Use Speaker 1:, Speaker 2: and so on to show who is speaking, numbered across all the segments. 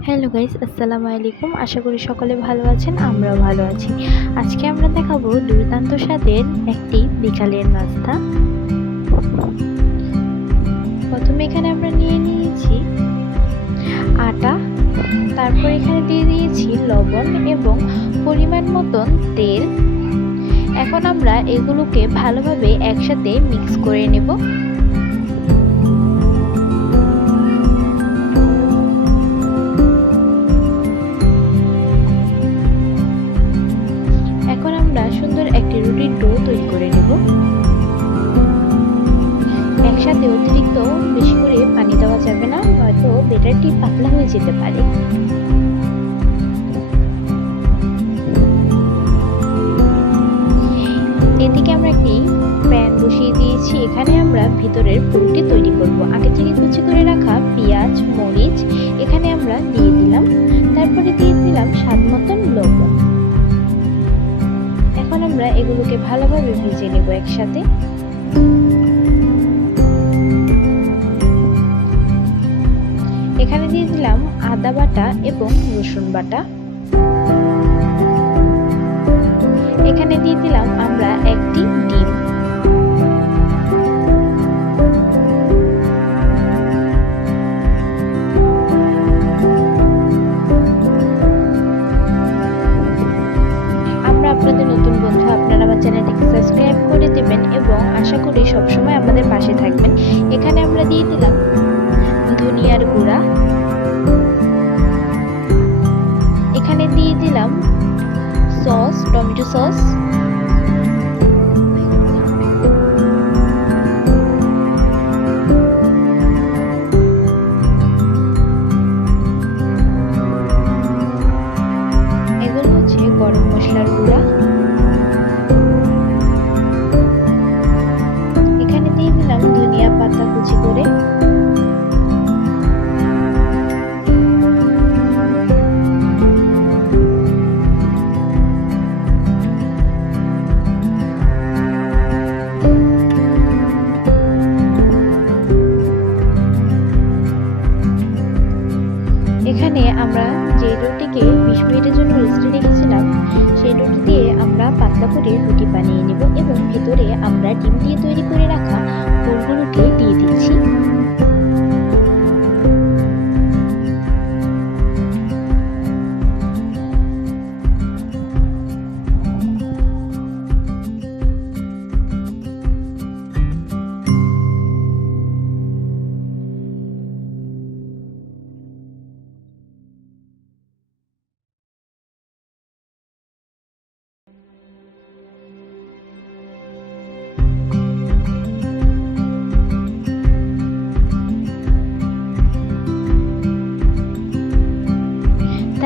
Speaker 1: Hello guys, আসসালামু আলাইকুম। আশা করি সকলে ভালো আছেন, আমরাও ভালো আছি। আজকে আমরা দেখাবো দুর্দান্ত স্বাদের একটি বিকালের নাস্তা। প্রথমে এখানে আমরা নিয়ে নিয়েছি আটা, তারপর এখানে দিয়ে দিয়েছি লবণ এবং পরিমাণ মতন তেল। এখন আমরা এগুলোকে ভালোভাবে একসাথে মিক্স করে নেব। একসাথে অতিরিক্ত বেশি করে পানি দেওয়া যাবে না নয়তো বেটারটি পাতলা হয়ে যেতে পারে। এদিকে আমরা একটি প্যান বসিয়ে দিয়েছি। এখানে আমরা ভিতরের পুরোটি তৈরি করব। আগে থেকে কুচি করে রাখা পেঁয়াজ, মরিচ, এখানে আমরা দিয়ে দিলাম। তারপরে দিয়ে দিলাম স্বাদ মতন লবণ। এখন আমরা এগুলোকে ভালোভাবে ভেজে নেব একসাথে। এখানে দিয়ে দিলাম আদা বাটা এবং রসুন বাটা। এখানে দিয়ে দিলাম আমরা একটি ডিম। আমরা আপনাদের নতুন বন্ধু, আপনারা আমার চ্যানেলটিকে সাবস্ক্রাইব করে দেবেন এবং আশা করি সবসময় আমাদের পাশে থাকবেন। এখানে আমরা দিয়ে দিলাম ধনিয়ার গুঁড়া। এখানে দিয়ে দিলাম সস টমেটো সস। এগুলো হচ্ছে গরম মশলার গুঁড়া। রুটি বানিয়ে নেব এবং ভেতরে আমরা ডিম দিয়ে তৈরি করে রাখা ফুলগুলোকে দিয়ে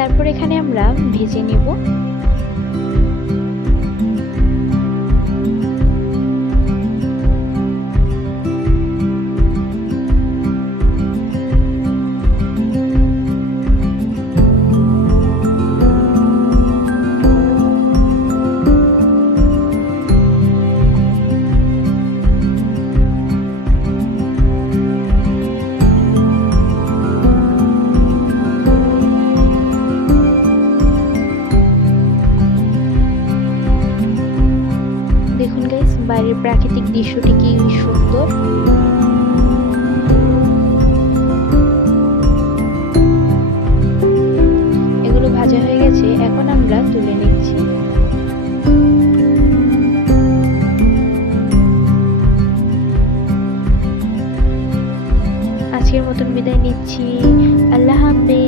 Speaker 1: তারপর এখানে আমরা ভেজে নেব। বাইরের প্রাকৃতিক দৃশ্যটি কি সুন্দর? এগুলো ভাজা হয়ে গেছে, এখন আমরা তুলে নিচ্ছি। আজকের মতন বিদায় নিচ্ছি। আল্লাহ হাফেজ।